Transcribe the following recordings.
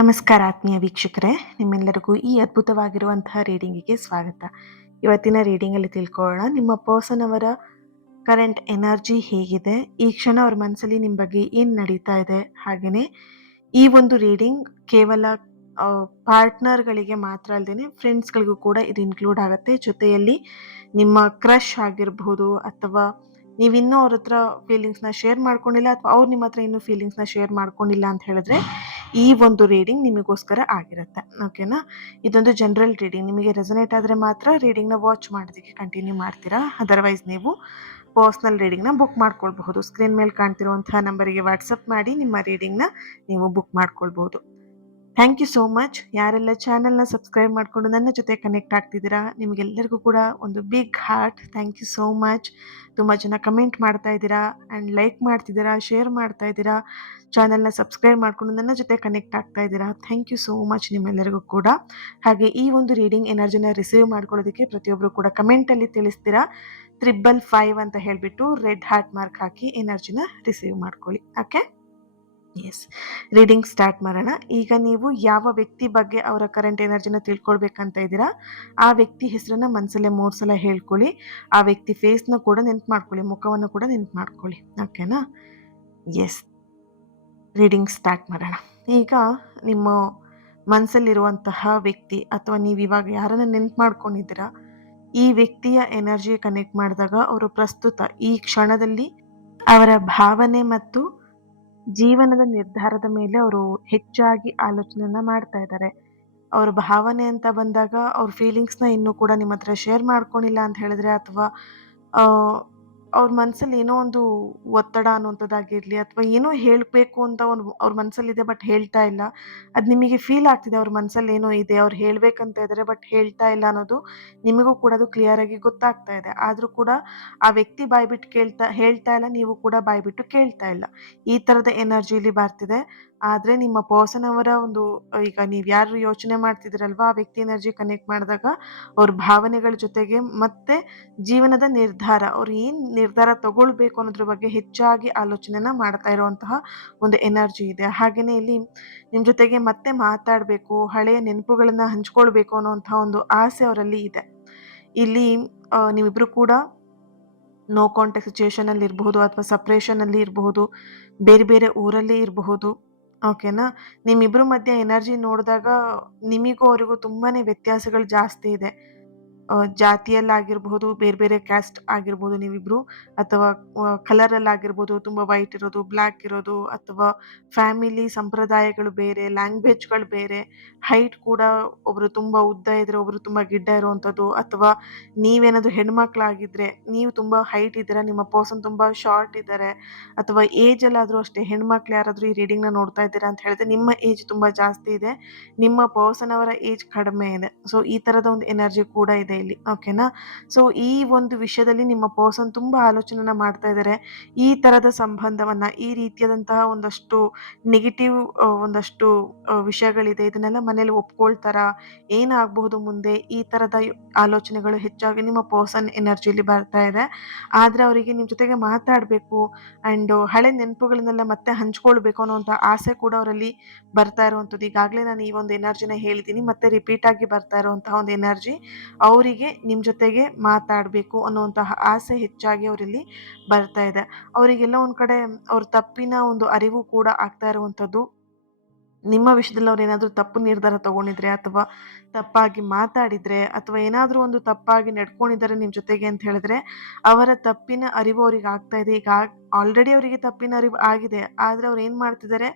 ನಮಸ್ಕಾರ ಆತ್ಮೀಯ ವೀಕ್ಷಕರೇ, ನಿಮ್ಮೆಲ್ಲರಿಗೂ ಈ ಅದ್ಭುತವಾಗಿರುವಂತಹ ರೀಡಿಂಗಿಗೆ ಸ್ವಾಗತ. ಇವತ್ತಿನ ರೀಡಿಂಗಲ್ಲಿ ತಿಳ್ಕೊಳ್ಳೋಣ, ನಿಮ್ಮ ಪರ್ಸನ್ ಅವರ ಕರೆಂಟ್ ಎನರ್ಜಿ ಹೇಗಿದೆ, ಈ ಕ್ಷಣ ಅವ್ರ ಮನಸ್ಸಲ್ಲಿ ನಿಮ್ಮ ಬಗ್ಗೆ ಏನು ನಡೀತಾ ಇದೆ. ಹಾಗೆಯೇ ಈ ಒಂದು ರೀಡಿಂಗ್ ಕೇವಲ ಪಾರ್ಟ್ನರ್ಗಳಿಗೆ ಮಾತ್ರ ಅಲ್ಲದೆ ಫ್ರೆಂಡ್ಸ್ಗಳಿಗೂ ಕೂಡ ಇದು ಇನ್ಕ್ಲೂಡ್ ಆಗುತ್ತೆ. ಜೊತೆಯಲ್ಲಿ ನಿಮ್ಮ ಕ್ರಶ್ ಆಗಿರಬಹುದು, ಅಥವಾ ನೀವಿನ್ನೂ ಅವ್ರ ಹತ್ರ ಫೀಲಿಂಗ್ಸ್ನ ಶೇರ್ ಮಾಡ್ಕೊಂಡಿಲ್ಲ, ಅಥವಾ ಅವ್ರು ನಿಮ್ಮ ಹತ್ರ ಇನ್ನೂ ಫೀಲಿಂಗ್ಸ್ನ ಶೇರ್ ಮಾಡ್ಕೊಂಡಿಲ್ಲ ಅಂತ ಹೇಳಿದ್ರೆ ಈ ಒಂದು ರೀಡಿಂಗ್ ನಿಮಗೋಸ್ಕರ ಆಗಿರುತ್ತೆ. ಓಕೆನಾ? ಇದೊಂದು ಜನರಲ್ ರೀಡಿಂಗ್. ನಿಮಗೆ ರೆಸನೇಟ್ ಆದರೆ ಮಾತ್ರ ರೀಡಿಂಗ್ನ ವಾಚ್ ಮಾಡೋದಕ್ಕೆ ಕಂಟಿನ್ಯೂ ಮಾಡ್ತೀರಾ. ಅದರ್ವೈಸ್ ನೀವು ಪರ್ಸ್ನಲ್ ರೀಡಿಂಗ್ನ ಬುಕ್ ಮಾಡ್ಕೊಳ್ಬಹುದು. ಸ್ಕ್ರೀನ್ ಮೇಲೆ ಕಾಣ್ತಿರುವಂತಹ ನಂಬರಿಗೆ ವಾಟ್ಸಪ್ ಮಾಡಿ ನಿಮ್ಮ ರೀಡಿಂಗ್ನ ನೀವು ಬುಕ್ ಮಾಡ್ಕೊಳ್ಬಹುದು. Thank you so much. ಯಾರೆಲ್ಲ ಚಾನಲ್ನ ಸಬ್ಸ್ಕ್ರೈಬ್ ಮಾಡಿಕೊಂಡು ನನ್ನ ಜೊತೆ ಕನೆಕ್ಟ್ ಆಗ್ತಿದ್ದೀರಾ, ನಿಮಗೆಲ್ಲರಿಗೂ ಕೂಡ ಒಂದು big heart. Thank you so much. ತುಂಬ ಜನ ಕಮೆಂಟ್ ಮಾಡ್ತಾ ಇದ್ದೀರಾ ಆ್ಯಂಡ್ ಲೈಕ್ ಮಾಡ್ತಿದ್ದೀರಾ, ಶೇರ್ ಮಾಡ್ತಾ ಇದ್ದೀರಾ, ಚಾನಲ್ನ ಸಬ್ಸ್ಕ್ರೈಬ್ ಮಾಡಿಕೊಂಡು ನನ್ನ ಜೊತೆ ಕನೆಕ್ಟ್ ಆಗ್ತಾ ಇದ್ದೀರಾ. ಥ್ಯಾಂಕ್ ಯು ಸೋ ಮಚ್ ನಿಮ್ಮೆಲ್ಲರಿಗೂ ಕೂಡ. ಹಾಗೆ ಈ ಒಂದು ರೀಡಿಂಗ್ ಎನರ್ಜಿನ ರಿಸೀವ್ ಮಾಡ್ಕೊಳ್ಳೋದಕ್ಕೆ ಪ್ರತಿಯೊಬ್ಬರು ಕೂಡ ಕಮೆಂಟಲ್ಲಿ ತಿಳಿಸ್ತೀರಾ 555 ಅಂತ ಹೇಳಿಬಿಟ್ಟು ರೆಡ್ ಹಾರ್ಟ್ ಮಾರ್ಕ್ ಹಾಕಿ ಎನರ್ಜಿನ ರಿಸೀವ್ ಮಾಡ್ಕೊಳ್ಳಿ. ಓಕೆ, ಎಸ್, ರೀಡಿಂಗ್ ಸ್ಟಾರ್ಟ್ ಮಾಡೋಣ. ಈಗ ನೀವು ಯಾವ ವ್ಯಕ್ತಿ ಬಗ್ಗೆ ಅವರ ಕರೆಂಟ್ ಎನರ್ಜಿನ ತಿಳ್ಕೊಳ್ಬೇಕಂತ ಇದ್ದೀರಾ, ಆ ವ್ಯಕ್ತಿ ಹೆಸರನ್ನ ಮನಸ್ಸಲ್ಲೇ 3 ಸಲ ಹೇಳ್ಕೊಳ್ಳಿ. ಆ ವ್ಯಕ್ತಿ ಫೇಸ್ನ ಕೂಡ ನೆನ್ಪು ಮಾಡ್ಕೊಳ್ಳಿ, ಮುಖವನ್ನು ಕೂಡ ನೆನ್ಪು ಮಾಡ್ಕೊಳ್ಳಿ. ಓಕೆನಾ? ಎಸ್, ರೀಡಿಂಗ್ ಸ್ಟಾರ್ಟ್ ಮಾಡೋಣ. ಈಗ ನಿಮ್ಮ ಮನಸ್ಸಲ್ಲಿರುವಂತಹ ವ್ಯಕ್ತಿ ಅಥವಾ ನೀವು ಇವಾಗ ಯಾರನ್ನ ನೆನ್ಪು ಮಾಡ್ಕೊಂಡಿದ್ದೀರಾ, ಈ ವ್ಯಕ್ತಿಯ ಎನರ್ಜಿ ಕನೆಕ್ಟ್ ಮಾಡಿದಾಗ ಅವರು ಪ್ರಸ್ತುತ ಈ ಕ್ಷಣದಲ್ಲಿ ಅವರ ಭಾವನೆ ಮತ್ತು ಜೀವನದ ನಿರ್ಧಾರದ ಮೇಲೆ ಅವರು ಹೆಚ್ಚಾಗಿ ಆಲೋಚನೆಯನ್ನ ಮಾಡ್ತಾ ಇದ್ದಾರೆ. ಅವ್ರ ಭಾವನೆ ಅಂತ ಬಂದಾಗ ಅವ್ರ ಫೀಲಿಂಗ್ಸ್ನ ಇನ್ನೂ ಕೂಡ ನಿಮ್ಮ ಹತ್ರ ಶೇರ್ ಮಾಡ್ಕೊಂಡಿಲ್ಲ ಅಂತ ಹೇಳಿದ್ರೆ, ಅಥವಾ ಅವ್ರ ಮನಸ್ಸಲ್ಲಿ ಏನೋ ಒಂದು ಒತ್ತಡ ಅನ್ನುವಂಥದ್ದಾಗಿರಲಿ, ಅಥವಾ ಏನೋ ಹೇಳಬೇಕು ಅಂತ ಅವ್ರ ಮನಸ್ಸಲ್ಲಿದೆ ಬಟ್ ಹೇಳ್ತಾ ಇಲ್ಲ, ಅದು ನಿಮಗೆ ಫೀಲ್ ಆಗ್ತಿದೆ ಅವ್ರ ಮನಸ್ಸಲ್ಲಿ ಏನೋ ಇದೆ, ಅವ್ರು ಹೇಳಬೇಕಂತ ಇದ್ದಾರೆ ಬಟ್ ಹೇಳ್ತಾ ಇಲ್ಲ ಅನ್ನೋದು ನಿಮಗೂ ಕೂಡ ಅದು ಕ್ಲಿಯರ್ ಆಗಿ ಗೊತ್ತಾಗ್ತಾ ಇದೆ. ಆದರೂ ಕೂಡ ಆ ವ್ಯಕ್ತಿ ಬಾಯ್ಬಿಟ್ಟು ಹೇಳ್ತಾ ಇಲ್ಲ, ನೀವು ಕೂಡ ಬಾಯ್ಬಿಟ್ಟು ಕೇಳ್ತಾ ಇಲ್ಲ. ಈ ಥರದ ಎನರ್ಜಿಲಿ ಬರ್ತಿದೆ. ಆದರೆ ನಿಮ್ಮ ಪರ್ಸನ್ ಅವರ ಒಂದು ಈಗ ನೀವು ಯಾರು ಯೋಚನೆ ಮಾಡ್ತಿದ್ದೀರಲ್ವಾ, ಆ ವ್ಯಕ್ತಿ ಎನರ್ಜಿ ಕನೆಕ್ಟ್ ಮಾಡಿದಾಗ ಅವ್ರ ಭಾವನೆಗಳ ಜೊತೆಗೆ ಮತ್ತೆ ಜೀವನದ ನಿರ್ಧಾರ, ಅವ್ರು ಏನು ನಿರ್ಧಾರ ತಗೊಳ್ಬೇಕು ಅನ್ನೋದ್ರ ಬಗ್ಗೆ ಹೆಚ್ಚಾಗಿ ಆಲೋಚನೆನ ಮಾಡ್ತಾ ಇರುವಂತಹ ಒಂದು ಎನರ್ಜಿ ಇದೆ. ಹಾಗೆಯೇ ಇಲ್ಲಿ ನಿಮ್ಮ ಜೊತೆಗೆ ಮತ್ತೆ ಮಾತಾಡಬೇಕು, ಹಳೆಯ ನೆನಪುಗಳನ್ನ ಹಂಚ್ಕೊಳ್ಬೇಕು ಅನ್ನೋಂತಹ ಒಂದು ಆಸೆ ಅವರಲ್ಲಿ ಇದೆ. ಇಲ್ಲಿ ನೀವಿಬ್ರು ಕೂಡ ನೋ ಕಾಂಟ್ಯಾಕ್ಟ್ ಸಿಚುಯೇಷನಲ್ಲಿ ಇರಬಹುದು, ಅಥವಾ ಸಪ್ರೇಷನಲ್ಲಿ ಇರಬಹುದು, ಬೇರೆ ಬೇರೆ ಊರಲ್ಲಿ ಇರಬಹುದು. ಓಕೆನಾ? ನಿಮ್ಮಿಬ್ಬರ ಮಧ್ಯೆ ಎನರ್ಜಿ ನೋಡಿದಾಗ ನಿಮಗೂ ಅವರಿಗೂ ತುಂಬಾನೇ ವ್ಯತ್ಯಾಸಗಳು ಜಾಸ್ತಿ ಇದೆ. ಜಾತಿಯಲ್ಲಾಗಿರ್ಬಹುದು, ಬೇರೆ ಬೇರೆ ಕ್ಯಾಸ್ಟ್ ಆಗಿರ್ಬೋದು ನೀವಿಬ್ರು, ಅಥವಾ ಕಲರಲ್ಲಾಗಿರ್ಬೋದು, ತುಂಬ ವೈಟ್ ಇರೋದು, ಬ್ಲ್ಯಾಕ್ ಇರೋದು, ಅಥವಾ ಫ್ಯಾಮಿಲಿ ಸಂಪ್ರದಾಯಗಳು ಬೇರೆ, ಲ್ಯಾಂಗ್ವೇಜ್ಗಳು ಬೇರೆ, ಹೈಟ್ ಕೂಡ ಒಬ್ಬರು ತುಂಬ ಉದ್ದ ಇದ್ದರೆ ಒಬ್ಬರು ತುಂಬ ಗಿಡ್ಡ ಇರುವಂಥದ್ದು, ಅಥವಾ ನೀವೇನಾದರೂ ಹೆಣ್ಮಕ್ಳಾಗಿದ್ದರೆ ನೀವು ತುಂಬ ಹೈಟ್ ಇದ್ದೀರಾ, ನಿಮ್ಮ ಪರ್ಸನ್ ತುಂಬ ಶಾರ್ಟ್ ಇದ್ದಾರೆ, ಅಥವಾ ಏಜಲ್ಲಾದರೂ ಅಷ್ಟೇ, ಹೆಣ್ಮಕ್ಳು ಯಾರಾದರೂ ಈ ರೀಡಿಂಗ್ನ ನೋಡ್ತಾ ಇದ್ದೀರಾ ಅಂತ ಹೇಳಿದ್ರೆ ನಿಮ್ಮ ಏಜ್ ತುಂಬ ಜಾಸ್ತಿ ಇದೆ, ನಿಮ್ಮ ಪರ್ಸನ್ ಅವರ ಏಜ್ ಕಡಿಮೆ ಇದೆ. ಸೊ ಈ ಥರದ ಒಂದು ಎನರ್ಜಿ ಕೂಡ ಇದೆ ಇಲ್ಲಿ. ಓಕೆನಾ? ಸೊ ಈ ಒಂದು ವಿಷಯದಲ್ಲಿ ನಿಮ್ಮ ಪರ್ಸನ್ ತುಂಬ ಆಲೋಚನೆನ ಮಾಡ್ತಾ ಇದ್ದಾರೆ. ಈ ಥರದ ಸಂಬಂಧವನ್ನು, ಈ ರೀತಿಯಾದಂತಹ ಒಂದಷ್ಟು ನೆಗೆಟಿವ್ ಒಂದಷ್ಟು ವಿಷಯಗಳಿದೆ, ಇದನ್ನೆಲ್ಲ ಮನೇಲಿ ಒಪ್ಕೊಳ್ತಾರಾ, ಏನಾಗಬಹುದು ಮುಂದೆ, ಈ ಥರದ ಆಲೋಚನೆಗಳು ಹೆಚ್ಚಾಗಿ ನಿಮ್ಮ ಪರ್ಸನ್ ಎನರ್ಜಿಲಿ ಬರ್ತಾ ಇದೆ. ಆದರೆ ಅವರಿಗೆ ನಿಮ್ಮ ಜೊತೆಗೆ ಮಾತಾಡಬೇಕು ಆ್ಯಂಡ್ ಹಳೆ ನೆನಪುಗಳನ್ನೆಲ್ಲ ಮತ್ತೆ ಹಂಚ್ಕೊಳ್ಬೇಕು ಅನ್ನೋಂಥ ಆಸೆ ಕೂಡ ಅವರಲ್ಲಿ ಬರ್ತಾ ಇರುವಂಥದ್ದು. ಈಗಾಗಲೇ ನಾನು ಈ ಒಂದು ಎನರ್ಜಿನ ಹೇಳಿದ್ದೀನಿ, ಮತ್ತೆ ರಿಪೀಟ್ ಆಗಿ ಬರ್ತಾ ಇರುವಂತಹ ಒಂದು ಎನರ್ಜಿ, ಅವರಿಗೆ ನಿಮ್ಮ ಜೊತೆಗೆ ಮಾತಾಡಬೇಕು ಅನ್ನುವಂತಹ ಆಸೆ ಹೆಚ್ಚಾಗಿ ಅವರಲ್ಲಿ ಬರ್ತಾ ಇದೆ. ಅವರಿಗೆಲ್ಲ ಒಂದು ಕಡೆ ಅವ್ರ ತಪ್ಪಿನ ಒಂದು ಅರಿವು ಕೂಡ ಆಗ್ತಾ ಇರುವಂಥದ್ದು. ನಿಮ್ಮ ವಿಷಯದಲ್ಲಿ ಅವ್ರು ಏನಾದರೂ ತಪ್ಪು ನಿರ್ಧಾರ ತಗೊಂಡಿದ್ರೆ, ಅಥವಾ ತಪ್ಪಾಗಿ ಮಾತಾಡಿದರೆ, ಅಥವಾ ಏನಾದರೂ ಒಂದು ತಪ್ಪಾಗಿ ನಡ್ಕೊಂಡಿದ್ದಾರೆ ನಿಮ್ಮ ಜೊತೆಗೆ ಅಂತ ಹೇಳಿದ್ರೆ, ಅವರ ತಪ್ಪಿನ ಅರಿವು ಅವ್ರಿಗೆ ಆಗ್ತಾ ಇದೆ. ಈಗ ಆಲ್ರೆಡಿ ಅವರಿಗೆ ತಪ್ಪಿನ ಅರಿವು ಆಗಿದೆ, ಆದರೆ ಅವ್ರು ಏನು ಮಾಡ್ತಿದ್ದಾರೆ,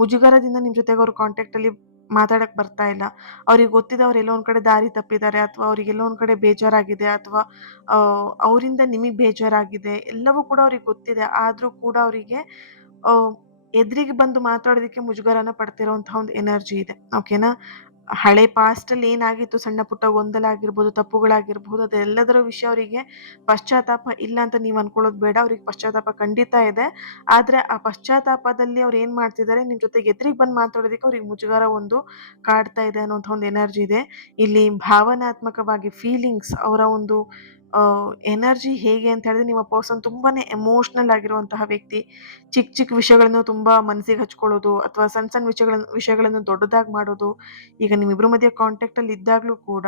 ಮುಜುಗರದಿಂದ ನಿಮ್ಮ ಜೊತೆಗೆ ಅವ್ರ ಕಾಂಟ್ಯಾಕ್ಟಲ್ಲಿ ಮಾತಾಡಕ್ಕೆ ಬರ್ತಾ ಇಲ್ಲ. ಅವ್ರಿಗೆ ಗೊತ್ತಿದೆ ಅವ್ರು ಎಲ್ಲೋ ಒಂದು ಕಡೆ ದಾರಿ ತಪ್ಪಿದ್ದಾರೆ, ಅಥವಾ ಅವ್ರಿಗೆಲ್ಲೋ ಒಂದು ಕಡೆ ಬೇಜಾರಾಗಿದೆ, ಅಥವಾ ಅವರಿಂದ ನಿಮಗೆ ಬೇಜಾರಾಗಿದೆ, ಎಲ್ಲವೂ ಕೂಡ ಅವ್ರಿಗೆ ಗೊತ್ತಿದೆ. ಆದರೂ ಕೂಡ ಅವರಿಗೆ ಎದುರಿಗೆ ಬಂದು ಮಾತಾಡೋದಕ್ಕೆ ಮುಜುಗರನ ಪಡ್ತಿರೋಂತಹ ಒಂದು ಎನರ್ಜಿ ಇದೆ. ಓಕೆನಾ? ಹಳೆ ಪಾಸ್ಟಲ್ಲಿ ಏನಾಗಿತ್ತು, ಸಣ್ಣ ಪುಟ್ಟ ಗೊಂದಲ ಆಗಿರ್ಬೋದು, ತಪ್ಪುಗಳಾಗಿರ್ಬೋದು, ಅದೆಲ್ಲದರ ವಿಷಯ ಅವರಿಗೆ ಪಶ್ಚಾತ್ತಾಪ ಇಲ್ಲ ಅಂತ ನೀವು ಅನ್ಕೊಳ್ಳೋದು ಬೇಡ. ಅವ್ರಿಗೆ ಪಶ್ಚಾತ್ತಾಪ ಖಂಡಿತ ಇದೆ. ಆದರೆ ಆ ಪಶ್ಚಾತ್ತಾಪದಲ್ಲಿ ಅವ್ರು ಏನು ಮಾಡ್ತಿದ್ದಾರೆ, ನಿಮ್ಮ ಜೊತೆಗೆ ಎದುರಿಗೆ ಬಂದು ಮಾತಾಡೋದಕ್ಕೆ ಅವ್ರಿಗೆ ಮುಜುಗರ ಒಂದು ಕಾಡ್ತಾ ಇದೆ ಅನ್ನೋಂಥ ಒಂದು ಎನರ್ಜಿ ಇದೆ. ಇಲ್ಲಿ ಭಾವನಾತ್ಮಕವಾಗಿ ಫೀಲಿಂಗ್ಸ್, ಅವರ ಒಂದು ಎನರ್ಜಿ ಹೇಗೆ ಅಂತ ಹೇಳಿದ್ರೆ ನಿಮ್ಮ ಪರ್ಸನ್ ತುಂಬಾನೇ ಎಮೋಷ್ನಲ್ ಆಗಿರುವಂತಹ ವ್ಯಕ್ತಿ. ಚಿಕ್ಕ ಚಿಕ್ಕ ವಿಷಯಗಳನ್ನು ತುಂಬಾ ಮನಸ್ಸಿಗೆ ಹಚ್ಕೊಳ್ಳೋದು ಅಥವಾ ಸಣ್ಣ ಸಣ್ಣ ವಿಷಯಗಳನ್ನು ದೊಡ್ಡದಾಗಿ ಮಾಡೋದು. ಈಗ ನಿಮ್ಮಿಬ್ಬರ ಮಧ್ಯೆ ಕಾಂಟ್ಯಾಕ್ಟ್ ಅಲ್ಲಿ ಇದ್ದಾಗಲೂ ಕೂಡ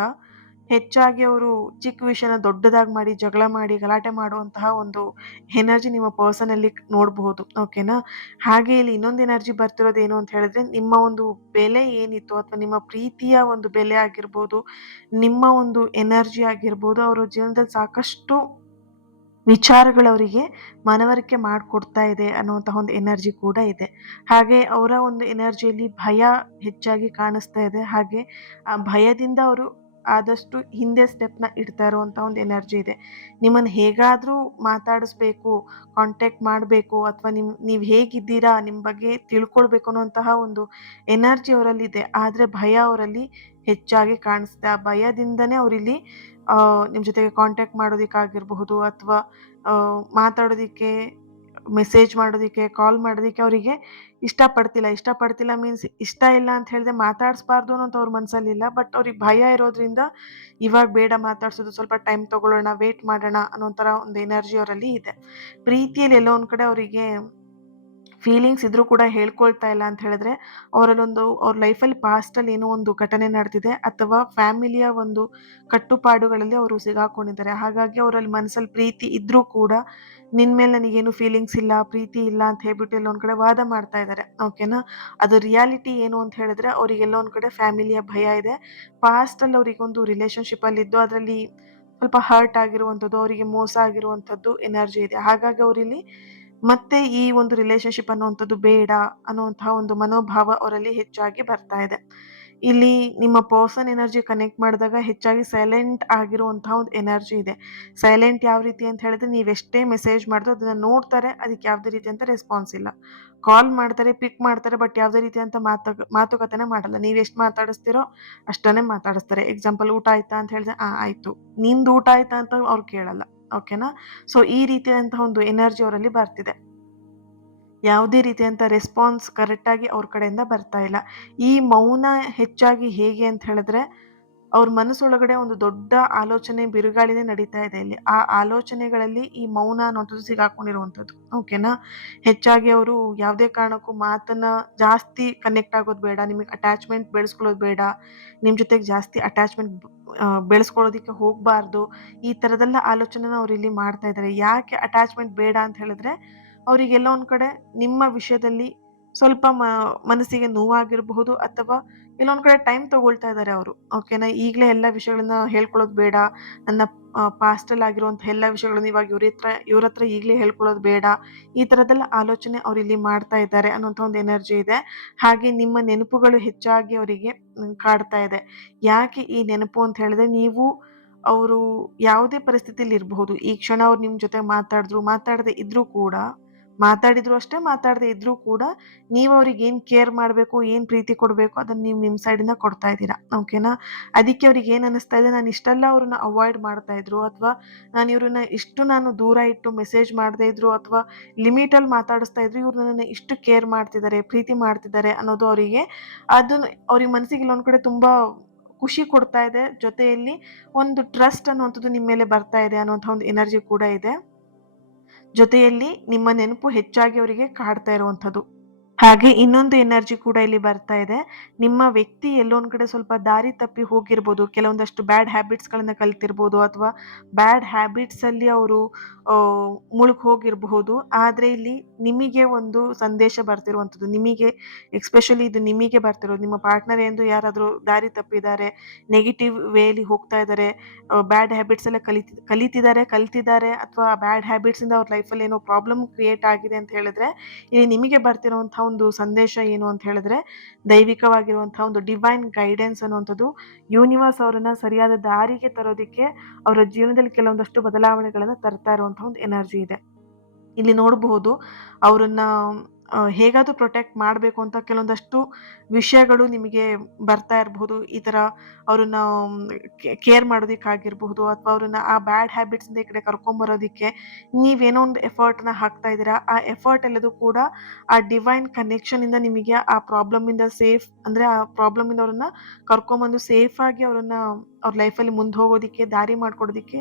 ಹೆಚ್ಚಾಗಿ ಅವರು ಚಿಕ್ಕ ವಿಷಯನ ದೊಡ್ಡದಾಗಿ ಮಾಡಿ, ಜಗಳ ಮಾಡಿ, ಗಲಾಟೆ ಮಾಡುವಂತಹ ಒಂದು ಎನರ್ಜಿ ನಿಮ್ಮ ಪರ್ಸನ್ ಅಲ್ಲಿ ನೋಡಬಹುದು. ಓಕೆನಾ? ಹಾಗೆ ಇಲ್ಲಿ ಇನ್ನೊಂದು ಎನರ್ಜಿ ಬರ್ತಿರೋದು ಏನು ಅಂತ ಹೇಳಿದ್ರೆ, ನಿಮ್ಮ ಒಂದು ಬೆಲೆ ಏನಿತ್ತು ಅಥವಾ ನಿಮ್ಮ ಪ್ರೀತಿಯ ಒಂದು ಬೆಲೆ ಆಗಿರ್ಬೋದು, ನಿಮ್ಮ ಒಂದು ಎನರ್ಜಿ ಆಗಿರ್ಬೋದು, ಅವರ ಜೀವನದಲ್ಲಿ ಸಾಕಷ್ಟು ವಿಚಾರಗಳು ಅವರಿಗೆ ಮನವರಿಕೆ ಮಾಡಿಕೊಡ್ತಾ ಇದೆ ಅನ್ನುವಂತಹ ಒಂದು ಎನರ್ಜಿ ಕೂಡ ಇದೆ. ಹಾಗೆ ಅವರ ಒಂದು ಎನರ್ಜಿಯಲ್ಲಿ ಭಯ ಹೆಚ್ಚಾಗಿ ಕಾಣಿಸ್ತಾ ಇದೆ. ಹಾಗೆ ಆ ಭಯದಿಂದ ಅವರು ಆದಷ್ಟು ಹಿಂದೆ ಸ್ಟೆಪ್ನ ಇಡ್ತಾ ಇರುವಂಥ ಒಂದು ಎನರ್ಜಿ ಇದೆ. ನಿಮ್ಮನ್ನು ಹೇಗಾದರೂ ಮಾತಾಡಿಸ್ಬೇಕು, ಕಾಂಟ್ಯಾಕ್ಟ್ ಮಾಡಬೇಕು ಅಥವಾ ನೀವು ಹೇಗಿದ್ದೀರಾ, ನಿಮ್ಮ ಬಗ್ಗೆ ತಿಳ್ಕೊಳ್ಬೇಕು ಅನ್ನುವಂತಹ ಒಂದು ಎನರ್ಜಿ ಅವರಲ್ಲಿದೆ. ಆದರೆ ಭಯ ಅವರಲ್ಲಿ ಹೆಚ್ಚಾಗಿ ಕಾಣಿಸ್ತೆ. ಆ ಭಯದಿಂದನೇ ಅವರಿಲ್ಲಿ ನಿಮ್ಮ ಜೊತೆಗೆ ಕಾಂಟ್ಯಾಕ್ಟ್ ಮಾಡೋದಕ್ಕಾಗಿರಬಹುದು ಅಥವಾ ಮಾತಾಡೋದಕ್ಕೆ, ಮೆಸೇಜ್ ಮಾಡೋದಕ್ಕೆ, ಕಾಲ್ ಮಾಡೋದಕ್ಕೆ ಅವರಿಗೆ ಇಷ್ಟಪಡ್ತಿಲ್ಲ. ಇಷ್ಟಪಡ್ತಿಲ್ಲ ಮೀನ್ಸ್ ಇಷ್ಟ ಇಲ್ಲ ಅಂತ ಹೇಳಿದ್ರೆ ಮಾತಾಡಿಸ್ಬಾರ್ದು ಅನ್ನೋಂಥ ಅವ್ರ ಮನಸ್ಸಲ್ಲಿಲ್ಲ. ಬಟ್ ಅವ್ರಿಗೆ ಭಯ ಇರೋದ್ರಿಂದ ಇವಾಗ ಬೇಡ ಮಾತಾಡ್ಸೋದು, ಸ್ವಲ್ಪ ಟೈಮ್ ತಗೊಳ್ಳೋಣ, ವೇಟ್ ಮಾಡೋಣ ಅನ್ನೋ ಥರ ಒಂದು ಎನರ್ಜಿ ಅವರಲ್ಲಿ ಇದೆ. ಪ್ರೀತಿಯಲ್ಲಿ ಎಲ್ಲೋ ಒಂದು ಕಡೆ ಅವರಿಗೆ ಫೀಲಿಂಗ್ಸ್ ಇದ್ರೂ ಕೂಡ ಹೇಳ್ಕೊಳ್ತಾ ಇಲ್ಲ ಅಂತ ಹೇಳಿದ್ರೆ, ಅವರಲ್ಲೊಂದು ಅವ್ರ ಲೈಫಲ್ಲಿ ಪಾಸ್ಟಲ್ಲಿ ಏನೋ ಒಂದು ಘಟನೆ ನಡೆದಿದೆ ಅಥವಾ ಫ್ಯಾಮಿಲಿಯ ಒಂದು ಕಟ್ಟುಪಾಡುಗಳಲ್ಲಿ ಅವರು ಸಿಗಾಕೊಂಡಿದ್ದಾರೆ. ಹಾಗಾಗಿ ಅವರಲ್ಲಿ ಮನಸ್ಸಲ್ಲಿ ಪ್ರೀತಿ ಇದ್ರೂ ಕೂಡ ನಿನ್ನ ಮೇಲೆ ನನಗೇನು ಫೀಲಿಂಗ್ಸ್ ಇಲ್ಲ, ಪ್ರೀತಿ ಇಲ್ಲ ಅಂತ ಹೇಳ್ಬಿಟ್ಟು ಎಲ್ಲೋ ಒಂದು ಕಡೆ ವಾದ ಮಾಡ್ತಾ ಇದ್ದಾರೆ. ಓಕೆನಾ? ಅದು ರಿಯಾಲಿಟಿ ಏನು ಅಂತ ಹೇಳಿದ್ರೆ, ಅವರಿಗೆಲ್ಲೋ ಒಂದು ಕಡೆ ಫ್ಯಾಮಿಲಿಯ ಭಯ ಇದೆ. ಪಾಸ್ಟಲ್ಲಿ ಅವರಿಗೊಂದು ರಿಲೇಷನ್ಶಿಪ್ಪಲ್ಲಿದ್ದು ಅದರಲ್ಲಿ ಸ್ವಲ್ಪ ಹರ್ಟ್ ಆಗಿರುವಂಥದ್ದು, ಅವರಿಗೆ ಮೋಸ ಆಗಿರುವಂಥದ್ದು ಎನರ್ಜಿ ಇದೆ. ಹಾಗಾಗಿ ಅವರಿಲ್ಲಿ ಮತ್ತೆ ಈ ಒಂದು ರಿಲೇಶನ್‌ಶಿಪ್ ಅನ್ನುವಂಥದ್ದು ಬೇಡ ಅನ್ನುವಂತಹ ಒಂದು ಮನೋಭಾವ ಅವರಲ್ಲಿ ಹೆಚ್ಚಾಗಿ ಬರ್ತಾ ಇದೆ. ಇಲ್ಲಿ ನಿಮ್ಮ ಪರ್ಸನ್ ಎನರ್ಜಿ ಕನೆಕ್ಟ್ ಮಾಡಿದಾಗ ಹೆಚ್ಚಾಗಿ ಸೈಲೆಂಟ್ ಆಗಿರುವಂತಹ ಒಂದು ಎನರ್ಜಿ ಇದೆ. ಸೈಲೆಂಟ್ ಯಾವ ರೀತಿ ಅಂತ ಹೇಳಿದ್ರೆ, ನೀವೆಷ್ಟೇ ಮೆಸೇಜ್ ಮಾಡಿದ್ರು ಅದನ್ನ ನೋಡ್ತಾರೆ, ಅದಕ್ಕೆ ಯಾವುದೇ ರೀತಿಯಂತ ರೆಸ್ಪಾನ್ಸ್ ಇಲ್ಲ. ಕಾಲ್ ಮಾಡ್ತಾರೆ, ಪಿಕ್ ಮಾಡ್ತಾರೆ, ಬಟ್ ಯಾವುದೇ ರೀತಿಯಂತ ಮಾತುಕತೆನ ಮಾಡಲ್ಲ. ನೀವೆಷ್ಟು ಮಾತಾಡಿಸ್ತೀರೋ ಅಷ್ಟನ್ನೇ ಮಾತಾಡಿಸ್ತಾರೆ. ಎಕ್ಸಾಂಪಲ್ ಊಟ ಆಯ್ತಾ ಅಂತ ಹೇಳಿದ್ರೆ, ಆಯ್ತು. ನಿಂದು ಊಟ ಆಯ್ತಾ ಅಂತ ಅವ್ರು ಕೇಳಲ್ಲ. ಓಕೆನಾ? ಸೊ ಈ ರೀತಿಯಾದಂತಹ ಒಂದು ಎನರ್ಜಿ ಅವರಲ್ಲಿ ಬರ್ತಿದೆ. ಯಾವುದೇ ರೀತಿಯಂಥ ರೆಸ್ಪಾನ್ಸ್ ಕರೆಕ್ಟಾಗಿ ಅವ್ರ ಕಡೆಯಿಂದ ಬರ್ತಾ ಇಲ್ಲ. ಈ ಮೌನ ಹೆಚ್ಚಾಗಿ ಹೇಗೆ ಅಂತ ಹೇಳಿದ್ರೆ, ಅವ್ರ ಮನಸ್ಸೊಳಗಡೆ ಒಂದು ದೊಡ್ಡ ಆಲೋಚನೆ ಬಿರುಗಾಳಿನೇ ನಡೀತಾ ಇದೆ ಇಲ್ಲಿ. ಆ ಆಲೋಚನೆಗಳಲ್ಲಿ ಈ ಮೌನ ಅನ್ನೋಂಥದ್ದು ಸಿಗಾಕೊಂಡಿರುವಂಥದ್ದು. ಓಕೆನಾ? ಹೆಚ್ಚಾಗಿ ಅವರು ಯಾವುದೇ ಕಾರಣಕ್ಕೂ ಮಾತನ್ನ ಜಾಸ್ತಿ ಕನೆಕ್ಟ್ ಆಗೋದು ಬೇಡ, ನಿಮಗೆ ಅಟ್ಯಾಚ್‌ಮೆಂಟ್ ಬೆಳೆಸ್ಕೊಳ್ಳೋದು ಬೇಡ, ನಿಮ್ಮ ಜೊತೆಗೆ ಜಾಸ್ತಿ ಅಟ್ಯಾಚ್‌ಮೆಂಟ್ ಬೆಳೆಸ್ಕೊಳ್ಳೋದಕ್ಕೆ ಹೋಗಬಾರ್ದು. ಈ ಥರದೆಲ್ಲ ಆಲೋಚನೆನ ಅವ್ರು ಇಲ್ಲಿ ಮಾಡ್ತಾ ಇದ್ದಾರೆ. ಯಾಕೆ ಅಟ್ಯಾಚ್‌ಮೆಂಟ್ ಬೇಡ ಅಂತ ಹೇಳಿದ್ರೆ, ಅವರಿಗೆಲ್ಲೋ ಒಂದು ಕಡೆ ನಿಮ್ಮ ವಿಷಯದಲ್ಲಿ ಸ್ವಲ್ಪ ಮನಸ್ಸಿಗೆ ನೋವಾಗಿರಬಹುದು ಅಥವಾ ಎಲ್ಲೋ ಒಂದು ಕಡೆ ಟೈಮ್ ತಗೊಳ್ತಾ ಇದ್ದಾರೆ ಅವರು. ಓಕೆನಾ? ಈಗಲೇ ಎಲ್ಲ ವಿಷಯಗಳನ್ನ ಹೇಳ್ಕೊಳ್ಳೋದು ಬೇಡ. ನನ್ನ ಪಾಸ್ಟಲ್ಲಿ ಆಗಿರುವಂಥ ಎಲ್ಲ ವಿಷಯಗಳನ್ನ ಇವಾಗ ಇವ್ರ ಹತ್ರ ಈಗಲೇ ಹೇಳ್ಕೊಳ್ಳೋದು ಬೇಡ. ಈ ಥರದ್ದೆಲ್ಲ ಆಲೋಚನೆ ಅವರಿಲ್ಲಿ ಮಾಡ್ತಾ ಇದ್ದಾರೆ ಅನ್ನೋಂಥ ಒಂದು ಎನರ್ಜಿ ಇದೆ. ಹಾಗೆ ನಿಮ್ಮ ನೆನಪುಗಳು ಹೆಚ್ಚಾಗಿ ಅವರಿಗೆ ಕಾಡ್ತಾ ಇದೆ. ಯಾಕೆ ಈ ನೆನಪು ಅಂತ ಹೇಳಿದ್ರೆ, ನೀವು ಅವರು ಯಾವುದೇ ಪರಿಸ್ಥಿತಿಯಲ್ಲಿ ಇರಬಹುದು. ಈ ಕ್ಷಣ ಅವ್ರು ನಿಮ್ಮ ಜೊತೆ ಮಾತಾಡದೆ ಇದ್ರೂ ಕೂಡ, ಮಾತಾಡಿದ್ರು ಅಷ್ಟೇ, ಮಾತಾಡದೆ ಇದ್ರೂ ಕೂಡ ನೀವು ಅವ್ರಿಗೆ ಏನು ಕೇರ್ ಮಾಡಬೇಕು, ಏನು ಪ್ರೀತಿ ಕೊಡಬೇಕು ಅದನ್ನು ನೀವು ನಿಮ್ಮ ಸೈಡಿಂದ ಕೊಡ್ತಾ ಇದ್ದೀರಾ. ಓಕೆನಾ? ಅದಕ್ಕೆ ಅವ್ರಿಗೆ ಏನು ಅನ್ನಿಸ್ತಾ ಇದೆ, ನಾನು ಇಷ್ಟೆಲ್ಲ ಅವ್ರನ್ನ ಅವಾಯ್ಡ್ ಮಾಡ್ತಾ ಇದ್ರು ಅಥವಾ ನಾನು ದೂರ ಇಟ್ಟು ಮೆಸೇಜ್ ಮಾಡದೇ ಇದ್ರು ಅಥವಾ ಲಿಮಿಟಲ್ಲಿ ಮಾತಾಡಿಸ್ತಾ ಇದ್ರು, ಇವ್ರು ನನ್ನನ್ನು ಇಷ್ಟು ಕೇರ್ ಮಾಡ್ತಿದ್ದಾರೆ, ಪ್ರೀತಿ ಮಾಡ್ತಿದ್ದಾರೆ ಅನ್ನೋದು ಅವರಿಗೆ, ಅದನ್ನು ಅವ್ರಿಗೆ ಮನಸ್ಸಿಗೆ ಇಲ್ಲೊಂದು ಕಡೆ ತುಂಬಾ ಖುಷಿ ಕೊಡ್ತಾ ಇದೆ. ಜೊತೆಯಲ್ಲಿ ಒಂದು ಟ್ರಸ್ಟ್ ಅನ್ನುವಂಥದ್ದು ನಿಮ್ಮ ಮೇಲೆ ಬರ್ತಾ ಇದೆ ಅನ್ನುವಂಥ ಒಂದು ಎನರ್ಜಿ ಕೂಡ ಇದೆ. ಜೊತೆಯಲ್ಲಿ ನಿಮ್ಮ ನೆನಪು ಹೆಚ್ಚಾಗಿ ಅವರಿಗೆ ಕಾಡ್ತಾ ಇರುವಂಥದ್ದು. ಹಾಗೆ ಇನ್ನೊಂದು ಎನರ್ಜಿ ಕೂಡ ಇಲ್ಲಿ ಬರ್ತಾ ಇದೆ. ನಿಮ್ಮ ವ್ಯಕ್ತಿ ಎಲ್ಲೋ ಒಂದ್ ಕಡೆ ಸ್ವಲ್ಪ ದಾರಿ ತಪ್ಪಿ ಹೋಗಿರ್ಬೋದು. ಕೆಲವೊಂದಷ್ಟು ಬ್ಯಾಡ್ ಹ್ಯಾಬಿಟ್ಸ್‌ಗಳನ್ನ ಕಲ್ತಿರ್ಬೋದು ಅಥವಾ ಬ್ಯಾಡ್ ಹ್ಯಾಬಿಟ್ಸಲ್ಲಿ ಅವರು ಮುಳುಗಿ ಹೋಗಿರಬಹುದು. ಆದ್ರೆ ಇಲ್ಲಿ ನಿಮಗೆ ಒಂದು ಸಂದೇಶ ಬರ್ತಿರುವಂಥದ್ದು. ನಿಮಗೆ ಎಸ್ಪೆಷಲಿ ಇದು ನಿಮಗೆ ಬರ್ತಿರೋದು. ನಿಮ್ಮ ಪಾರ್ಟ್ನರ್ ಎಂದು ಯಾರಾದರೂ ದಾರಿ ತಪ್ಪಿದ್ದಾರೆ, ನೆಗೆಟಿವ್ ವೇಲಿ ಹೋಗ್ತಾ ಇದ್ದಾರೆ, ಬ್ಯಾಡ್ ಹ್ಯಾಬಿಟ್ಸ್ ಎಲ್ಲ ಕಲ್ತಿದ್ದಾರೆ ಅಥವಾ ಬ್ಯಾಡ್ ಹ್ಯಾಬಿಟ್ಸಿಂದ ಅವ್ರ ಲೈಫಲ್ಲಿ ಏನೋ ಪ್ರಾಬ್ಲಮ್ ಕ್ರಿಯೇಟ್ ಆಗಿದೆ ಅಂತ ಹೇಳಿದ್ರೆ, ಇಲ್ಲಿ ನಿಮಗೆ ಬರ್ತಿರುವಂಥ ಒಂದು ಸಂದೇಶ ಏನು ಅಂತ ಹೇಳಿದ್ರೆ, ದೈವಿಕವಾಗಿರುವಂತಹ ಒಂದು ಡಿವೈನ್ ಗೈಡೆನ್ಸ್ ಅನ್ನುವಂಥದ್ದು ಯೂನಿವರ್ಸ್ ಅವರನ್ನ ಸರಿಯಾದ ದಾರಿಗೆ ತರೋದಕ್ಕೆ ಅವರ ಜೀವನದಲ್ಲಿ ಕೆಲವೊಂದಷ್ಟು ಬದಲಾವಣೆಗಳನ್ನ ತರ್ತಾ ಇರುವಂತಹ ಒಂದು ಎನರ್ಜಿ ಇದೆ. ಇಲ್ಲಿ ನೋಡಬಹುದು, ಅವ್ರನ್ನ ಹೇಗಾದರೂ ಪ್ರೊಟೆಕ್ಟ್ ಮಾಡಬೇಕು ಅಂತ ಕೆಲವೊಂದಷ್ಟು ವಿಷಯಗಳು ನಿಮಗೆ ಬರ್ತಾ ಇರಬಹುದು. ಈ ಥರ ಅವ್ರನ್ನ ಕೇರ್ ಮಾಡೋದಕ್ಕಾಗಿರ್ಬಹುದು, ಅಥವಾ ಅವ್ರನ್ನ ಆ ಬ್ಯಾಡ್ ಹ್ಯಾಬಿಟ್ಸಿಂದ ಈ ಕಡೆ ಕರ್ಕೊಂಬರೋದಕ್ಕೆ ನೀವೇನೋ ಒಂದು ಎಫರ್ಟ್‌ನ ಹಾಕ್ತಾ ಇದ್ದೀರಾ. ಆ ಎಫರ್ಟ್ ಎಲ್ಲದೂ ಕೂಡ ಆ ಡಿವೈನ್ ಕನೆಕ್ಷನಿಂದ ನಿಮಗೆ ಆ ಪ್ರಾಬ್ಲಮಿಂದ ಸೇಫ್ ಅಂದರೆ ಆ ಪ್ರಾಬ್ಲಮಿಂದ ಅವ್ರನ್ನ ಕರ್ಕೊಂಬಂದು ಸೇಫಾಗಿ ಅವ್ರನ್ನ ಅವ್ರ ಲೈಫಲ್ಲಿ ಮುಂದೆ ಹೋಗೋದಕ್ಕೆ ದಾರಿ ಮಾಡ್ಕೊಡೋದಕ್ಕೆ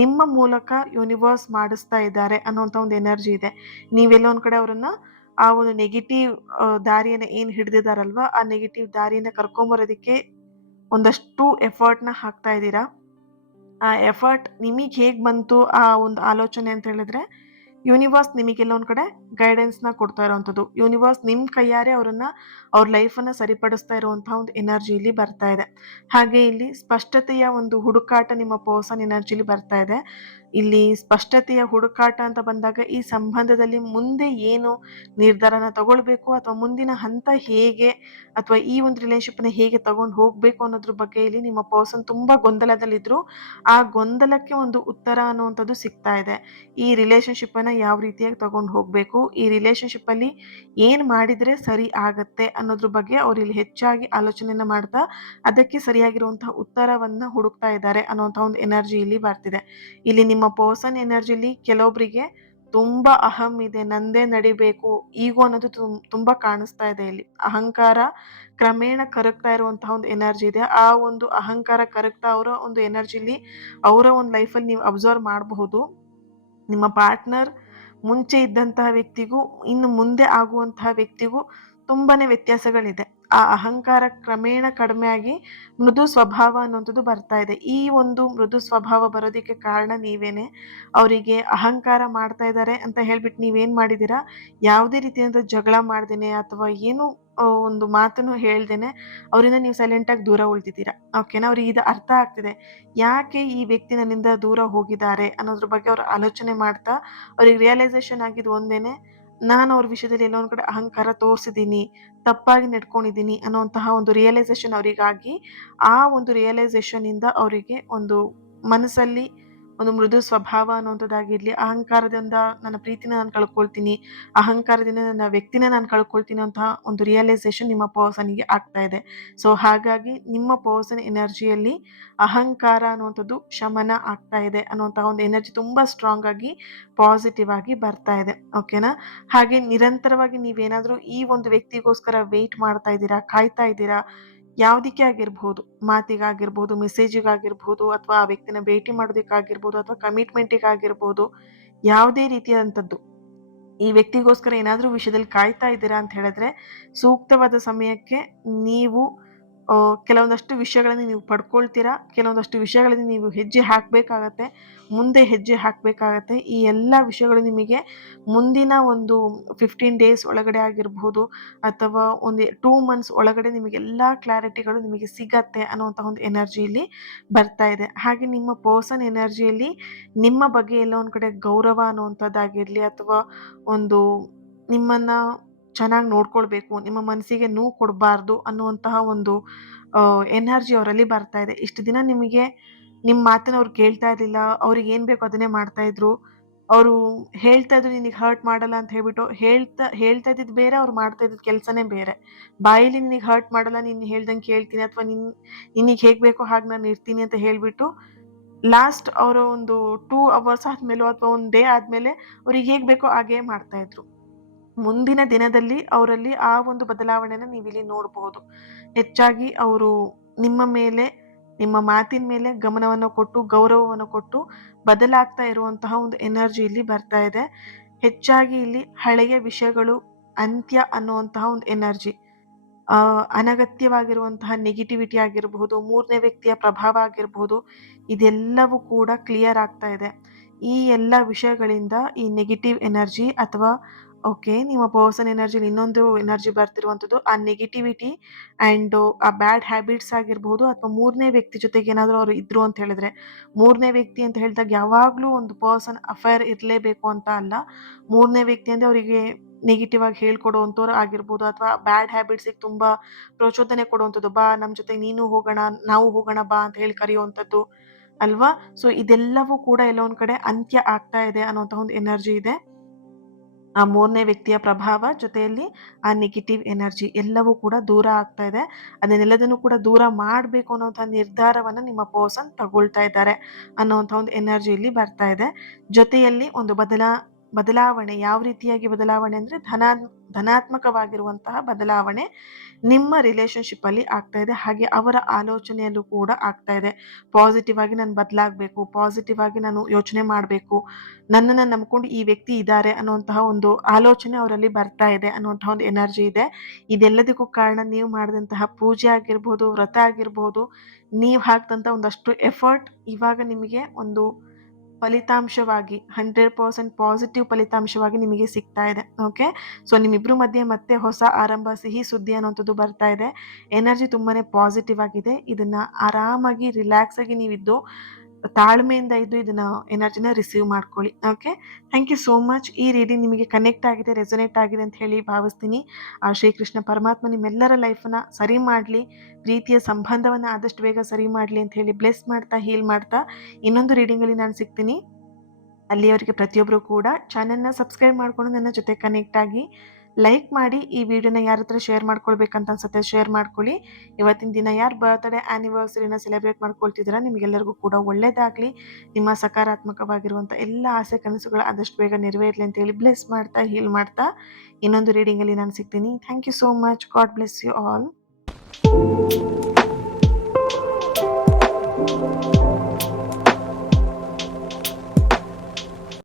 ನಿಮ್ಮ ಮೂಲಕ ಯೂನಿವರ್ಸ್ ಮಾಡಿಸ್ತಾ ಇದ್ದಾರೆ ಅನ್ನೋಂಥ ಒಂದು ಎನರ್ಜಿ ಇದೆ. ನೀವೆಲ್ಲೋ ಒಂದು ಕಡೆ ಅವರನ್ನ ಆ ಒಂದು ನೆಗೆಟಿವ್ ದಾರಿಯನ್ನು ಏನು ಹಿಡಿದಿದ್ದಾರಲ್ವಾ, ಆ ನೆಗೆಟಿವ್ ದಾರಿಯಿಂದ ಕರ್ಕೊಂಬರೋದಕ್ಕೆ ಒಂದಷ್ಟು ಎಫರ್ಟ್‌ನ ಹಾಕ್ತಾ ಇದ್ದೀರಾ. ಆ ಎಫರ್ಟ್ ನಿಮಗೆ ಹೇಗೆ ಬಂತು ಆ ಒಂದು ಆಲೋಚನೆ ಅಂತ ಹೇಳಿದ್ರೆ, ಯೂನಿವರ್ಸ್ ನಿಮಗೆಲ್ಲೋ ಒಂದು ಕಡೆ ಗೈಡೆನ್ಸ್‌ನ ಕೊಡ್ತಾ ಇರೋವಂಥದ್ದು. ಯೂನಿವರ್ಸ್ ನಿಮ್ಮ ಕೈಯಾರೆ ಅವರನ್ನ ಅವ್ರ ಲೈಫನ್ನು ಸರಿಪಡಿಸ್ತಾ ಇರುವಂತಹ ಒಂದು ಎನರ್ಜಿ ಇಲ್ಲಿ ಬರ್ತಾ ಇದೆ. ಹಾಗೆ ಇಲ್ಲಿ ಸ್ಪಷ್ಟತೆಯ ಒಂದು ಹುಡುಕಾಟ ನಿಮ್ಮ ಪರ್ಸನ್ ಎನರ್ಜಿಲಿ ಬರ್ತಾ ಇದೆ. ಇಲ್ಲಿ ಸ್ಪಷ್ಟತೆಯ ಹುಡುಕಾಟ ಅಂತ ಬಂದಾಗ ಈ ಸಂಬಂಧದಲ್ಲಿ ಮುಂದೆ ಏನು ನಿರ್ಧಾರನ ತಗೊಳ್ಬೇಕು, ಅಥವಾ ಮುಂದಿನ ಹಂತ ಹೇಗೆ, ಅಥವಾ ಈ ಒಂದು ರಿಲೇಶನ್‌ಶಿಪ್‌ನ ಹೇಗೆ ತಗೊಂಡು ಹೋಗಬೇಕು ಅನ್ನೋದ್ರ ಬಗ್ಗೆ ಇಲ್ಲಿ ನಿಮ್ಮ ಪರ್ಸನ್ ತುಂಬಾ ಗೊಂದಲದಲ್ಲಿದ್ರು. ಆ ಗೊಂದಲಕ್ಕೆ ಒಂದು ಉತ್ತರ ಅನ್ನುವಂಥದ್ದು ಸಿಗ್ತಾ ಇದೆ. ಈ ರಿಲೇಶನ್‌ಶಿಪ್ಪನ್ನ ಯಾವ ರೀತಿಯಾಗಿ ತಗೊಂಡು ಹೋಗಬೇಕು, ಈ ರಿಲೇಶನ್‌ಶಿಪ್ಪಲ್ಲಿ ಏನು ಮಾಡಿದರೆ ಸರಿ ಆಗತ್ತೆ ಅನ್ನೋದ್ರ ಬಗ್ಗೆ ಅವ್ರು ಇಲ್ಲಿ ಹೆಚ್ಚಾಗಿ ಆಲೋಚನೆಯನ್ನ ಮಾಡ್ತಾ, ಅದಕ್ಕೆ ಸರಿಯಾಗಿರುವಂತಹ ಉತ್ತರವನ್ನ ಹುಡುಕ್ತಾ ಇದ್ದಾರೆ ಅನ್ನುವಂಥ ಒಂದು ಎನರ್ಜಿ ಇಲ್ಲಿ ಬರ್ತಿದೆ. ಇಲ್ಲಿ ನಿಮ್ಮ ಪರ್ಸನ್ ಎನರ್ಜಿಲಿ ಕೆಲವೊಬ್ಬರಿಗೆ ತುಂಬಾ ಅಹಂ ಇದೆ, ನಂದೇ ನಡಿಬೇಕು, ಈಗೋ ಅನ್ನೋದು ತುಂಬಾ ಕಾಣಿಸ್ತಾ ಇದೆ ಇಲ್ಲಿ. ಅಹಂಕಾರ ಕ್ರಮೇಣ ಕರಗ್ತಾ ಇರುವಂತಹ ಒಂದು ಎನರ್ಜಿ ಇದೆ. ಆ ಒಂದು ಅಹಂಕಾರ ಕರಗ್ತಾ ಅವರ ಒಂದು ಎನರ್ಜಿಲಿ ಅವರ ಒಂದು ಲೈಫಲ್ಲಿ ನೀವು ಅಬ್ಸರ್ವ್ ಮಾಡಬಹುದು. ನಿಮ್ಮ ಪಾರ್ಟ್ನರ್ ಮುಂಚೆ ಇದ್ದಂತಹ ವ್ಯಕ್ತಿಗೂ ಇನ್ನು ಮುಂದೆ ಆಗುವಂತಹ ವ್ಯಕ್ತಿಗೂ ತುಂಬಾನೇ ವ್ಯತ್ಯಾಸಗಳಿದೆ. ಆ ಅಹಂಕಾರ ಕ್ರಮೇಣ ಕಡಿಮೆ ಆಗಿ ಮೃದು ಸ್ವಭಾವ ಅನ್ನುವಂಥದ್ದು ಬರ್ತಾ ಇದೆ. ಈ ಒಂದು ಮೃದು ಸ್ವಭಾವ ಬರೋದಕ್ಕೆ ಕಾರಣ ನೀವೇನೆ. ಅವರಿಗೆ ಅಹಂಕಾರ ಮಾಡ್ತಾ ಇದ್ದಾರೆ ಅಂತ ಹೇಳ್ಬಿಟ್ಟು ನೀವೇನ್ ಮಾಡಿದ್ದೀರಾ, ಯಾವುದೇ ರೀತಿಯಾದ ಜಗಳ ಮಾಡ್ದೇನೆ ಅಥವಾ ಏನು ಒಂದು ಮಾತನ್ನು ಹೇಳ್ದೇನೆ ಅವರಿಂದ ನೀವು ಸೈಲೆಂಟಾಗಿ ದೂರ ಉಳಿದಿದ್ದೀರಾ. ಓಕೆನಾ? ಅವ್ರಿಗೆ ಇದು ಅರ್ಥ ಆಗ್ತಿದೆ. ಯಾಕೆ ಈ ವ್ಯಕ್ತಿ ನನ್ನಿಂದ ದೂರ ಹೋಗಿದ್ದಾರೆ ಅನ್ನೋದ್ರ ಬಗ್ಗೆ ಅವ್ರು ಆಲೋಚನೆ ಮಾಡ್ತಾ ಅವ್ರಿಗೆ ರಿಯಲೈಸೇಷನ್ ಆಗಿದ್ದು ಒಂದೇನೆ, ನಾನು ಅವ್ರ ವಿಷಯದಲ್ಲಿ ಎಲ್ಲೋ ಒಂದು ಕಡೆ ಅಹಂಕಾರ ತೋರಿಸಿದ್ದೀನಿ, ತಪ್ಪಾಗಿ ನಡ್ಕೊಂಡಿದ್ದೀನಿ ಅನ್ನೋಂತಹ ಒಂದು ರಿಯಲೈಸೇಷನ್ ಅವರಿಗಾಗಿ, ಆ ಒಂದು ರಿಯಲೈಸೇಷನಿಂದ ಅವರಿಗೆ ಒಂದು ಮನಸ್ಸಲ್ಲಿ ಒಂದು ಮೃದು ಸ್ವಭಾವ ಅನ್ನುವಂಥದ್ದಾಗಿರಲಿ, ಅಹಂಕಾರದಿಂದ ನನ್ನ ಪ್ರೀತಿನ ನಾನು ಕಳ್ಕೊಳ್ತೀನಿ, ಅಹಂಕಾರದಿಂದ ನನ್ನ ವ್ಯಕ್ತಿನ ನಾನು ಕಳ್ಕೊಳ್ತೀನಿ ಅಂತಹ ಒಂದು ರಿಯಲೈಸೇಷನ್ ನಿಮ್ಮ ಪರ್ಸನ್‌ಗೆ ಆಗ್ತಾ ಇದೆ. ಸೊ ಹಾಗಾಗಿ ನಿಮ್ಮ ಪರ್ಸನ್ ಎನರ್ಜಿಯಲ್ಲಿ ಅಹಂಕಾರ ಅನ್ನುವಂಥದ್ದು ಶಮನ ಆಗ್ತಾ ಇದೆ ಅನ್ನುವಂತಹ ಒಂದು ಎನರ್ಜಿ ತುಂಬಾ ಸ್ಟ್ರಾಂಗ್ ಆಗಿ ಪಾಸಿಟಿವ್ ಆಗಿ ಬರ್ತಾ ಇದೆ. ಓಕೆನಾ? ಹಾಗೆ ನಿರಂತರವಾಗಿ ನೀವೇನಾದರೂ ಈ ಒಂದು ವ್ಯಕ್ತಿಗೋಸ್ಕರ ವೇಟ್ ಮಾಡ್ತಾ ಇದ್ದೀರಾ, ಕಾಯ್ತಾ ಇದ್ದೀರಾ, ಯಾವುದಕ್ಕೆ ಆಗಿರ್ಬಹುದು, ಮಾತಿಗಾಗಿರ್ಬೋದು, ಮೆಸೇಜಿಗಾಗಿರ್ಬೋದು, ಅಥವಾ ಆ ವ್ಯಕ್ತಿನ ಭೇಟಿ ಮಾಡೋದಕ್ಕಾಗಿರ್ಬೋದು, ಅಥವಾ ಕಮಿಟ್ಮೆಂಟಿಗಾಗಿರ್ಬೋದು, ಯಾವುದೇ ರೀತಿಯಾದಂಥದ್ದು ಈ ವ್ಯಕ್ತಿಗೋಸ್ಕರ ಏನಾದರೂ ವಿಷಯದಲ್ಲಿ ಕಾಯ್ತಾ ಇದ್ದೀರಾ ಅಂತ ಹೇಳಿದ್ರೆ, ಸೂಕ್ತವಾದ ಸಮಯಕ್ಕೆ ನೀವು ಕೆಲವೊಂದಷ್ಟು ವಿಷಯಗಳನ್ನು ನೀವು ಪಡ್ಕೊಳ್ತೀರಾ. ಕೆಲವೊಂದಷ್ಟು ವಿಷಯಗಳಲ್ಲಿ ನೀವು ಹೆಜ್ಜೆ ಹಾಕಬೇಕಾಗತ್ತೆ, ಮುಂದೆ ಹೆಜ್ಜೆ ಹಾಕಬೇಕಾಗತ್ತೆ. ಈ ಎಲ್ಲ ವಿಷಯಗಳು ನಿಮಗೆ ಮುಂದಿನ ಒಂದು 15 ಡೇಸ್ ಒಳಗಡೆ ಆಗಿರ್ಬೋದು, ಅಥವಾ ಒಂದು 2 ಮಂತ್ಸ್ ಒಳಗಡೆ ನಿಮಗೆಲ್ಲ ಕ್ಲಾರಿಟಿಗಳು ನಿಮಗೆ ಸಿಗತ್ತೆ ಅನ್ನುವಂಥ ಒಂದು ಎನರ್ಜಿ ಇಲ್ಲಿ ಬರ್ತಾ ಇದೆ. ಹಾಗೆ ನಿಮ್ಮ ಪರ್ಸನ್ ಎನರ್ಜಿಯಲ್ಲಿ ನಿಮ್ಮ ಬಗ್ಗೆ ಎಲ್ಲೋ ಒಂದು ಕಡೆ ಗೌರವ ಅನ್ನುವಂಥದ್ದಾಗಿರಲಿ, ಅಥವಾ ಒಂದು ನಿಮ್ಮನ್ನ ಚೆನ್ನಾಗಿ ನೋಡ್ಕೊಳ್ಬೇಕು, ನಿಮ್ಮ ಮನಸ್ಸಿಗೆ ನೋವು ಕೊಡಬಾರ್ದು ಅನ್ನುವಂತಹ ಒಂದು ಎನರ್ಜಿ ಅವರಲ್ಲಿ ಬರ್ತಾ ಇದೆ. ಇಷ್ಟು ದಿನ ನಿಮಗೆ ನಿಮ್ಮ ಮಾತನ್ನ ಅವ್ರು ಕೇಳ್ತಾ ಇರಲಿಲ್ಲ, ಅವ್ರಿಗೆ ಏನು ಬೇಕೋ ಅದನ್ನೇ ಮಾಡ್ತಾ ಇದ್ರು. ಅವರು ಹೇಳ್ತಾ ಇದ್ರು ನಿನಗೆ ಹರ್ಟ್ ಮಾಡಲ್ಲ ಅಂತ ಹೇಳ್ಬಿಟ್ಟು, ಹೇಳ್ತಾ ಇದ್ದಿದ್ದು ಬೇರೆ, ಅವ್ರು ಮಾಡ್ತಾ ಇದ್ದಿದ್ದು ಕೆಲಸನೇ ಬೇರೆ. ಬಾಯಲ್ಲಿ ನಿನಗೆ ಹರ್ಟ್ ಮಾಡಲ್ಲ, ನೀನು ಹೇಳ್ದಂಗೆ ಕೇಳ್ತೀನಿ, ಅಥವಾ ನಿನಗೆ ಹೇಗೆ ಬೇಕೋ ಹಾಗೆ ನಾನು ಇರ್ತೀನಿ ಅಂತ ಹೇಳ್ಬಿಟ್ಟು, ಲಾಸ್ಟ್ ಅವರ ಒಂದು 2 ಅವರ್ಸ್ ಆದ್ಮೇಲೋ ಅಥವಾ 1 ಡೇ ಆದ್ಮೇಲೆ ಅವ್ರಿಗೆ ಹೇಗೆ ಬೇಕೋ ಹಾಗೇ ಮಾಡ್ತಾ ಇದ್ರು. ಮುಂದಿನ ದಿನದಲ್ಲಿ ಅವರಲ್ಲಿ ಆ ಒಂದು ಬದಲಾವಣೆನ ನೀವಿಲ್ಲಿ ನೋಡಬಹುದು. ಹೆಚ್ಚಾಗಿ ಅವರು ನಿಮ್ಮ ಮೇಲೆ, ನಿಮ್ಮ ಮಾತಿನ ಮೇಲೆ ಗಮನವನ್ನು ಕೊಟ್ಟು, ಗೌರವವನ್ನು ಕೊಟ್ಟು ಬದಲಾಗ್ತಾ ಇರುವಂತಹ ಒಂದು ಎನರ್ಜಿ ಇಲ್ಲಿ ಬರ್ತಾ ಇದೆ. ಹೆಚ್ಚಾಗಿ ಇಲ್ಲಿ ಹಳೆಯ ವಿಷಯಗಳು ಅಂತ್ಯ ಅನ್ನುವಂತಹ ಒಂದು ಎನರ್ಜಿ. ಅನಗತ್ಯವಾಗಿರುವಂತಹ ನೆಗೆಟಿವಿಟಿ ಆಗಿರಬಹುದು, ಮೂರನೇ ವ್ಯಕ್ತಿಯ ಪ್ರಭಾವ ಆಗಿರಬಹುದು, ಇದೆಲ್ಲವೂ ಕೂಡ ಕ್ಲಿಯರ್ ಆಗ್ತಾ ಇದೆ. ಈ ಎಲ್ಲ ವಿಷಯಗಳಿಂದ ಈ ನೆಗೆಟಿವ್ ಎನರ್ಜಿ, ಅಥವಾ ಓಕೆ, ನಿಮ್ಮ ಪರ್ಸನ್ ಎನರ್ಜಿಲಿ ಇನ್ನೊಂದು ಎನರ್ಜಿ ಬರ್ತಿರುವಂಥದ್ದು ಆ ನೆಗೆಟಿವಿಟಿ ಆ್ಯಂಡ್ ಆ ಬ್ಯಾಡ್ ಹ್ಯಾಬಿಟ್ಸ್ ಆಗಿರ್ಬೋದು, ಅಥವಾ ಮೂರನೇ ವ್ಯಕ್ತಿ ಜೊತೆಗೆ ಏನಾದರೂ ಅವರು ಇದ್ರು ಅಂತ ಹೇಳಿದ್ರೆ, ಮೂರನೇ ವ್ಯಕ್ತಿ ಅಂತ ಹೇಳಿದಾಗ ಯಾವಾಗಲೂ ಒಂದು ಪರ್ಸನ್ ಅಫೇರ್ ಇರಲೇಬೇಕು ಅಂತ ಅಲ್ಲ. ಮೂರನೇ ವ್ಯಕ್ತಿ ಅಂದರೆ ಅವರಿಗೆ ನೆಗೆಟಿವ್ ಆಗಿ ಹೇಳ್ಕೊಡುವಂಥವ್ರು ಆಗಿರ್ಬೋದು, ಅಥವಾ ಬ್ಯಾಡ್ ಹ್ಯಾಬಿಟ್ಸಿಗೆ ತುಂಬ ಪ್ರಚೋದನೆ ಕೊಡುವಂಥದ್ದು, ಬಾ ನಮ್ಮ ಜೊತೆಗೆ ನೀನು ಹೋಗೋಣ, ನಾವು ಹೋಗೋಣ ಬಾ ಅಂತ ಹೇಳಿ ಕರೆಯುವಂಥದ್ದು ಅಲ್ವಾ? ಸೊ ಇದೆಲ್ಲವೂ ಕೂಡ ಎಲ್ಲೋ ಒಂದು ಕಡೆ ಅಂತ್ಯ ಆಗ್ತಾ ಇದೆ ಅನ್ನೋಂಥ ಒಂದು ಎನರ್ಜಿ ಇದೆ. ಆ ಮೂರನೇ ವ್ಯಕ್ತಿಯ ಪ್ರಭಾವ ಜೊತೆಯಲ್ಲಿ ಆ ನೆಗೆಟಿವ್ ಎನರ್ಜಿ ಎಲ್ಲವೂ ಕೂಡ ದೂರ ಆಗ್ತಾ ಇದೆ. ಅದನ್ನೆಲ್ಲದನ್ನು ಕೂಡ ದೂರ ಮಾಡಬೇಕು ಅನ್ನೋಂಥ ನಿರ್ಧಾರವನ್ನು ನಿಮ್ಮ ಪರ್ಸನ್ ತಗೊಳ್ತಾ ಇದ್ದಾರೆ ಅನ್ನೋಂಥ ಒಂದು ಎನರ್ಜಿ ಇಲ್ಲಿ ಬರ್ತಾ ಇದೆ. ಜೊತೆಯಲ್ಲಿ ಒಂದು ಬದಲಾವಣೆ, ಯಾವ ರೀತಿಯಾಗಿ ಬದಲಾವಣೆ ಅಂದರೆ ಧನಾತ್ಮಕವಾಗಿರುವಂತಹ ಬದಲಾವಣೆ ನಿಮ್ಮ ರಿಲೇಶನ್ಶಿಪ್ ಅಲ್ಲಿ ಆಗ್ತಾ ಇದೆ. ಹಾಗೆ ಅವರ ಆಲೋಚನೆಯಲ್ಲೂ ಕೂಡ ಆಗ್ತಾ ಇದೆ. ಪಾಸಿಟಿವ್ ಆಗಿ ನಾನು ಬದಲಾಗಬೇಕು, ಪಾಸಿಟಿವ್ ಆಗಿ ನಾನು ಯೋಚನೆ ಮಾಡಬೇಕು, ನನ್ನನ್ನು ನಂಬ್ಕೊಂಡು ಈ ವ್ಯಕ್ತಿ ಇದ್ದಾರೆ ಅನ್ನುವಂತಹ ಒಂದು ಆಲೋಚನೆ ಅವರಲ್ಲಿ ಬರ್ತಾ ಇದೆ ಅನ್ನುವಂತಹ ಒಂದು ಎನರ್ಜಿ ಇದೆ. ಇದೆಲ್ಲದಕ್ಕೂ ಕಾರಣ ನೀವು ಮಾಡಿದಂತಹ ಪೂಜೆ ಆಗಿರ್ಬೋದು, ವ್ರತ ಆಗಿರ್ಬೋದು, ನೀವು ಹಾಕಿದಂಥ ಒಂದಷ್ಟು ಎಫರ್ಟ್ ಇವಾಗ ನಿಮಗೆ ಒಂದು ಫಲಿತಾಂಶವಾಗಿ 100% ಪಾಸಿಟಿವ್ ಫಲಿತಾಂಶವಾಗಿ ನಿಮಗೆ ಸಿಗ್ತಾ ಇದೆ. ಓಕೆ, ಸೊ ನಿಮ್ಮಿಬ್ರು ಮಧ್ಯೆ ಮತ್ತೆ ಹೊಸ ಆರಂಭ, ಸಿಹಿ ಸುದ್ದಿ ಅನ್ನೋಂಥದ್ದು ಬರ್ತಾ ಇದೆ. ಎನರ್ಜಿ ತುಂಬಾನೇ ಪಾಸಿಟಿವ್ ಆಗಿದೆ. ಇದನ್ನ ಆರಾಮಾಗಿ ರಿಲ್ಯಾಕ್ಸ್ ಆಗಿ ನೀವಿದ್ದು ತಾಳ್ಮೆಯಿಂದ ಇದ್ದು ಇದನ್ನ ಎನರ್ಜಿನ ರಿಸೀವ್ ಮಾಡ್ಕೊಳ್ಳಿ. Okay, thank you so much. ಈ ರೀಡಿಂಗ್ ನಿಮಗೆ ಕನೆಕ್ಟ್ ಆಗಿದೆ, ರೆಸೊನೇಟ್ ಆಗಿದೆ ಅಂತ ಹೇಳಿ ಭಾವಿಸ್ತೀನಿ. ಆ ಶ್ರೀಕೃಷ್ಣ ಪರಮಾತ್ಮ ನಿಮ್ಮೆಲ್ಲರ ಲೈಫನ್ನ ಸರಿ ಮಾಡಲಿ, ಪ್ರೀತಿಯ ಸಂಬಂಧವನ್ನು ಆದಷ್ಟು ಬೇಗ ಸರಿ ಮಾಡಲಿ ಅಂತ ಹೇಳಿ ಬ್ಲೆಸ್ ಮಾಡ್ತಾ, ಹೀಲ್ ಮಾಡ್ತಾ ಇನ್ನೊಂದು ರೀಡಿಂಗಲ್ಲಿ ನಾನು ಸಿಗ್ತೀನಿ. ಅಲ್ಲಿಯವರೆಗೆ ಪ್ರತಿಯೊಬ್ಬರು ಕೂಡ ಚಾನೆಲ್ನ ಸಬ್ಸ್ಕ್ರೈಬ್ ಮಾಡ್ಕೊಂಡು ನನ್ನ ಜೊತೆ ಕನೆಕ್ಟ್ ಆಗಿ ಲೈಕ್ ಮಾಡಿ. ಈ ವಿಡಿಯೋನ ಯಾರ ಹತ್ರ ಶೇರ್ ಮಾಡ್ಕೊಳ್ಬೇಕಂತ ಅನ್ಸುತ್ತೆ ಶೇರ್ ಮಾಡ್ಕೊಳ್ಳಿ. ಇವತ್ತಿನ ದಿನ ಯಾರು ಬರ್ತ್ಡೇ ಆ್ಯನಿವರ್ಸರಿನ ಸೆಲೆಬ್ರೇಟ್ ಮಾಡ್ಕೊಳ್ತಿದ್ದೀರಾ ನಿಮಗೆಲ್ಲರಿಗೂ ಕೂಡ ಒಳ್ಳೇದಾಗಲಿ. ನಿಮ್ಮ ಸಕಾರಾತ್ಮಕವಾಗಿರುವಂಥ ಎಲ್ಲ ಆಸೆ ಕನಸುಗಳು ಆದಷ್ಟು ಬೇಗ ನೆರವೇರಲಿ ಅಂತ ಹೇಳಿ ಬ್ಲೆಸ್ ಮಾಡ್ತಾ, ಹೀಲ್ ಮಾಡ್ತಾ ಇನ್ನೊಂದು ರೀಡಿಂಗಲ್ಲಿ ನಾನು ಸಿಗ್ತೀನಿ. Thank you so much. God bless you all.